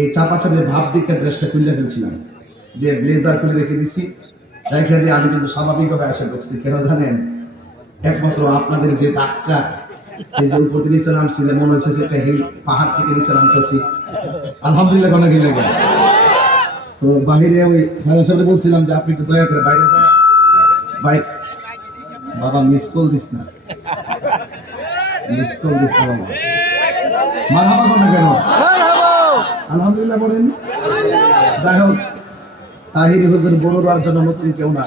এই চাপাচাপের ভাব দিকটা ড্রেসটা খুলে ফেলছিলাম, যে ব্লেজার খুলে রেখে দিছি, রেখে দিয়ে আমি কিন্তু স্বাভাবিকভাবে আসে ঢুকছি। কেন জানেন? একমাত্র আপনাদের যে দাগটা, এই যে উপর নিচে নামছি, যে মনে হচ্ছে যে এই পাহাড় থেকে নিচে নামতেছি। আলহামদুলিল্লাহ কোনো কি লাগে। তো বাহিরে ওই সাথে সাথে বলছিলাম যে আপনি একটু দয়া করে বাইরে যান ভাই। বাবা মিস কল দিস না, মিস কল দিস না বাবা। মারহাবা করবে কেন? আলহামদুলিল্লাহ বলেন। যাই হোক, তাহির হুজুর বড়রার জন্য নতুন কেউ না।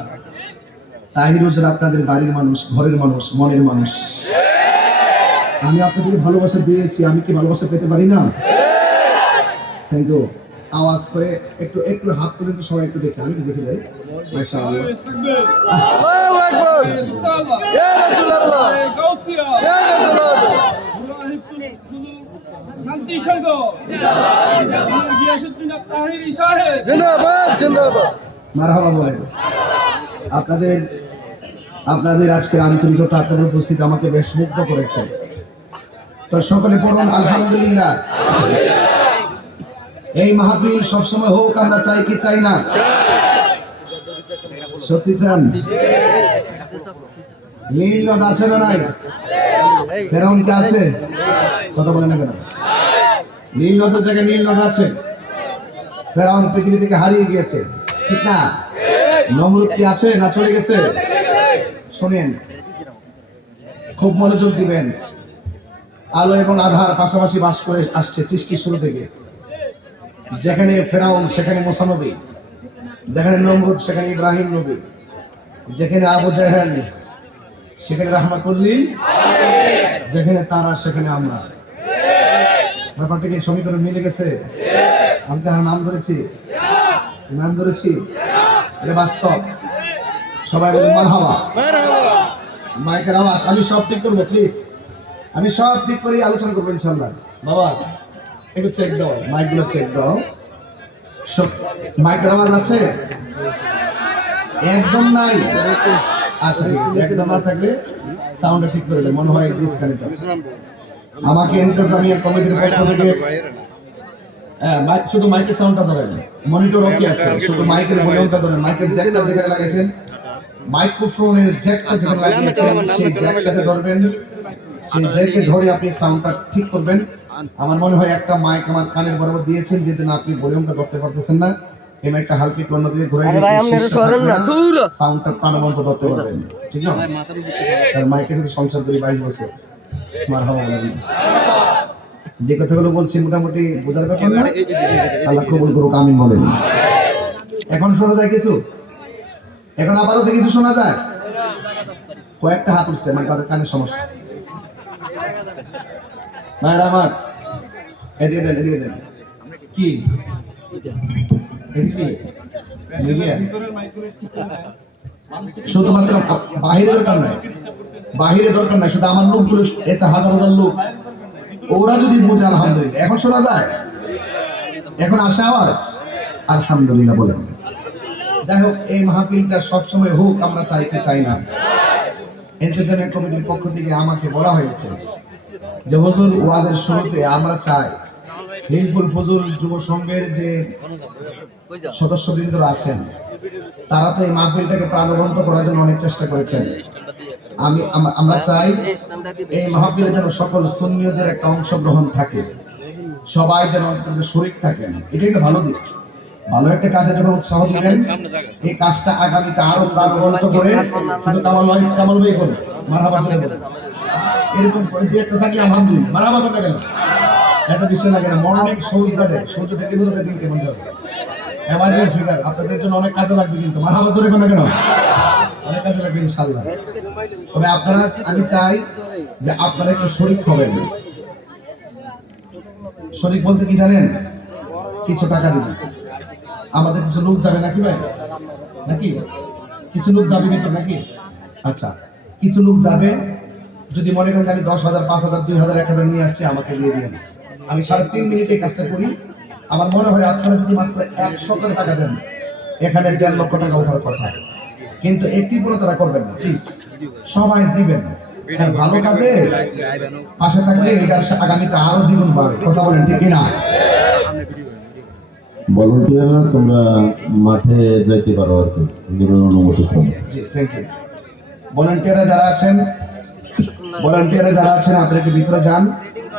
তাহির হুজুর আপনাদের বাড়ির মানুষ, ঘরের মানুষ, মনের মানুষ। আমি আপনাদেরকে ভালোবাসা দিয়েছি, আমি কি ভালোবাসা পেতে পারি না? Thank you. আওয়াজ করে একটু একটু হাত তুলে তো সবাই একটু দেখে, আমি একটু দেখে যাই। মাশাআল্লাহ, আল্লাহু আকবার, ইয়া রাসূলুল্লাহ, গাউসিয়া, ইয়া রাসূলুল্লাহ, শান্তি সংঘ জিন্দাবাদ, গিয়াসউদ্দিন তাহিরি সাহেব জিন্দাবাদ, জিন্দাবাদ, মারহাবা বলেন। আপনাদের আজকের আন্তরিকতা, আপনাদের উপস্থিতি আমাকে বেশ মুগ্ধ করেছে। তো সকলে পড়ুন আলহামদুলিল্লাহ। এই মাহফিল সবসময় হোক, আমরা চাই কি চাই না? সত্যি চান? নীল নদ আছে না নাই? ফেরাউন কি আছে? কথা বলেন না কেন? নীল নদের জায়গায় নীল নদ আছে। ফেরাউন পৃথিবী থেকে হারিয়ে গিয়েছে, ঠিক না? নমরুদ কি আছে না চলে গেছে? শোনেন, খুব মনোযোগ দিবেন। আলো এবং আধার পাশাপাশি বাস করে আসছে সৃষ্টির শুরু থেকে। যেখানে ফেরাউন সেখানে মুসা নবী, যেখানে নমরুদ সেখানে ইব্রাহিম নবী, যেখানে আবু জাহেল সেখানে রাহমাতুল্লিল, যেখানে তারা সেখানে আমরা। ব্যাপারটা কি সমীকরণ মিলে গেছে? আমি তার নাম ধরেছি, নাম ধরেছি, এটা বাস্তব। সবাই বলে মারহাবা। মাইকের আওয়াজ আমি সব ঠিক করবো, প্লিজ। আমি সব ঠিক করে আলোচনা করবো ইনশাল্লাহ। বাবা একটু চেক দাও, মাইকগুলো চেক দাও। সব মাইকের আওয়াজ আছে? একদম নাই? আচ্ছা ঠিক আছে, একদম না থাকলে সাউন্ডটা ঠিক করে দেয়, মনে হয় ডিসকানেক্ট আছে। আমাকে ইন্তেজামিয়া কমিটির পক্ষ থেকে মাইক, শুধু মাইকের সাউন্ডটা ধরেন, মনিটর ওকে আছে, শুধু মাইকের ভলিউমটা ধরেন। মাইকের জ্যাকটা যেখানে লাগাইছেন, মাইক্রোফোনের জ্যাকটা যেখানে লাগিয়েছেন, সেই জ্যাকটাতে ধরবেন। সেই জ্যাকে ধরে আপনি সাউন্ডটা ঠিক করবেন। আমার মনে হয় একটা মাইক আমার কানের বরাবর দিয়েছেন, যেটা না আপনি ভলিউমটা ধরতে পারতেছেন না। এই মাইকটা হালকা একটু অন্যদিকে ঘুরাই দিলে সাউন্ডটা প্রাণবন্ত ধরতে পারবেন, ঠিক না? তার মাইকের সাথে সংসার করি 22 বছর। মারহাবা বলেন। যে কথাগুলো বলছি মোটামুটি বোঝার ব্যাপার না? আল্লাহ কবুল করুক, আমিন বলেন। এখন শোনা যায় কিছু? এখন আপাতত কিছু শোনা যায়? কয়েকটা হাত উঠছে, মানে তাদের কানের সমস্যা। ভাইরা আমার, এদিকে দেন, এদিকে দেন। কি শুধুমাত্র বাহিরে দরকার নাই, বাহিরে দরকার নাই, শুধু আমার লোকগুলো, এটা হাজার হাজার লোক, ওরা যদি বুঝে আলহামদুলিল্লাহ। এখন শোনা যায়? এখন আসে আওয়াজ? আলহামদুলিল্লাহ বলেন। যাই হোক, এই মাহফিলটা সবসময় হোক, আমরা চাইতে চাই না। ইন্তেজামিয়া কমিটির পক্ষ থেকে আমাকে বলা হয়েছে যে হুজুর ওয়াজের শুরুতে আমরা চাই হিলফুল ফজল যুব সংঘের যে সদস্যবৃন্দরা আছেন, তারা তো এই মাহফিলটাকে প্রাণবন্ত করার জন্য অনেক চেষ্টা করেছেন। আমরা চাই এই মাহফিলে যেন সকল সুন্নিয়দের একটা অংশগ্রহণ থাকে, সবাই যেন শরীক থাকেন। এটাই তো ভালো দিক। ভালো একটা কাজে যখন উৎসাহ দিবেন, এই কাজটা আগামীতে আরো প্রাণবন্ত করে শুধু কামাল ভাই করবে। মারহাবা বলে এরকম যে একটা থাকলে আলহামদুলিল্লাহ। মারহাবা করতে গেল এত বিষয় লাগে না। মর্নিং সূর্য কাটে, সূর্য থেকে বোঝা দিন কেমন যাবে। এমার্জেন্সি ফিগার আপনাদের জন্য অনেক কাজে লাগবে, কিন্তু মারহাবা করে কোনো কেন অনেক কাজে লাগবে ইনশাআল্লাহ। তবে আপনারা, আমি চাই যে আপনারা একটু শরীক হবেন। শরীক বলতে কি জানেন? কিছু টাকা দিবেন। আমাদের কিছু লোক যাবে নাকি ভাই? নাকি কিছু লোক যাবে নাকি? নাকি আচ্ছা, কিছু লোক যাবে। যদি মনে করেন আমি 10,000, 5,000, 2,000, 1,000 নিয়ে আসছি, আমাকে দিয়ে দিন। আমি 3.5 মিনিটে কাজটা করি। আমার মনে হয় আপনারা যদি মাত্র 100 টাকা দেন, এখানে 1.5 লক্ষ টাকা ওঠার কথা। কিন্তু একটি পুরো তারা করবেন না, প্লিজ। সবাই দিবেন। ভালো কাজে পাশে থাকলে এটা আগামীতে আরো দ্বিগুণ বাড়বে। কথা বলেন ঠিক কিনা? ভলান্টিয়াররা তোমরা মাঠে যাইতে পারো আর কি, অনুমতি পাবো। জি থ্যাংক ইউ। ভলান্টিয়াররা যারা আছেন আপনারা একটু ভিতরে যান,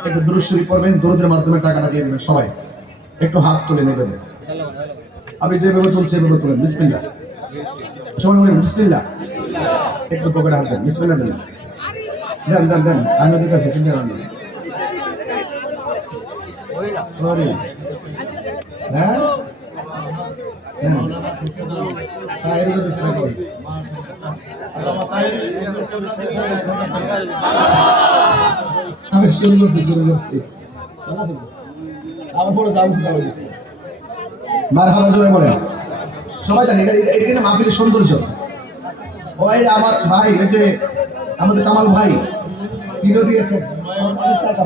একটু দুরূদ শরীফ পড়বেন, দুরূদের মাধ্যমে টাকাটা দিয়ে দেবেন। সবাই একটু হাত তুলে নেবেন, আমি যেভাবে তুলছি এভাবে তুলেন। বিসমিল্লাহ, সবাই বলেন বিসমিল্লাহ। একটু পকেটে হাত দেন, বিসমিল্লাহ দেন, দেন দেন দেন, আমি ওদের কাছে চিন্তা করেন না। হ্যাঁ হ্যাঁ, এরকম দিচ্ছে নাকি? আমি শুরু করছি আমার পরে যাবো সেটা হয়েছে। মারহাবা জোরে বলেন। সবাই জানি এটা কিন্তু মাহফিলের সৌন্দর্য। ওই আমার ভাই, ওই যে আমাদের কামাল ভাই, তিনিও দিয়েছেন।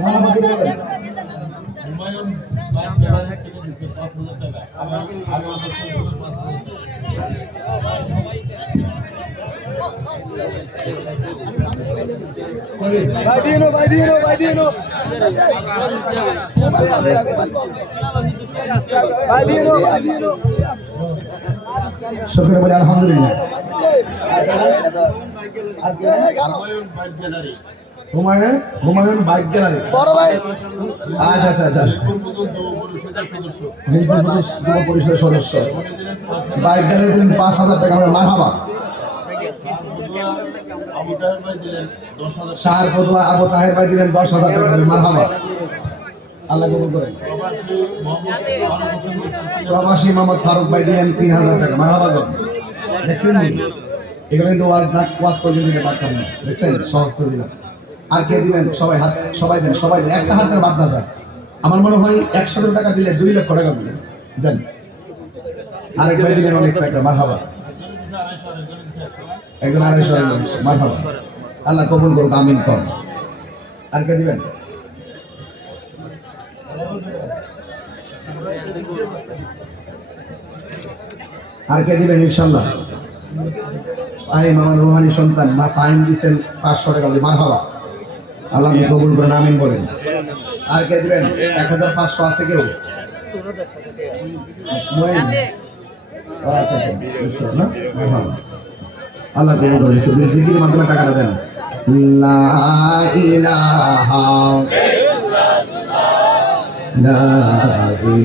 মারহাবা জোরে বলেন। সকলে বলে আলহামদুলিল্লাহ। হুমায়ুন বাইক গ্যালারি, আচ্ছা আচ্ছা আচ্ছা, যুব পরিষদের সদস্য। বাইক গ্যালারি দিলেন 5,000 টাকা। আমরা মারহাবা। শাহর ফতুয়া আবু তাহের ভাই দিলেন 10,000 টাকা। মারহাবা, আল্লাহ কবুল করেন। প্রবাসী মোহাম্মদ ফারুক ভাই দিলেন 3,000 টাকা। মারহাবা করেন। দেখছেন এগুলো কিন্তু ওয়াজ করে দিতে পারতাম না, দেখছেন সহজ করে দিলাম। আর কে দিবেন? সবাই হাত, সবাই দেন, সবাই দেন, একটা হাতের বাদ না যায়। আমার মনে হয় 100 টাকা দিলে 2 লক্ষ টাকা দিলেন, দেন। আরেক ভাই দিলেন অনেক টাকা। মারহাবা, একজন 250। মারহাবা, আল্লাহ কবুল করুক, আমিন কর। আর কে দিবেন? আর কে দিবেন? ইনশাল্লাহ ফাহিম আমার রুহানি সন্তান, মা ফাহিম দিচ্ছেন 500 টাকা। মারহাবা, আল্লাহ কবুল করেন, আমিন বলেন। আর কে দিবেন? 1,500 আছে কেউ? আল্লাহ কবুল করেন। জিকিরের মাধ্যমে টাকাটা দেন। লা ইলাহা ইল্লাল্লাহ।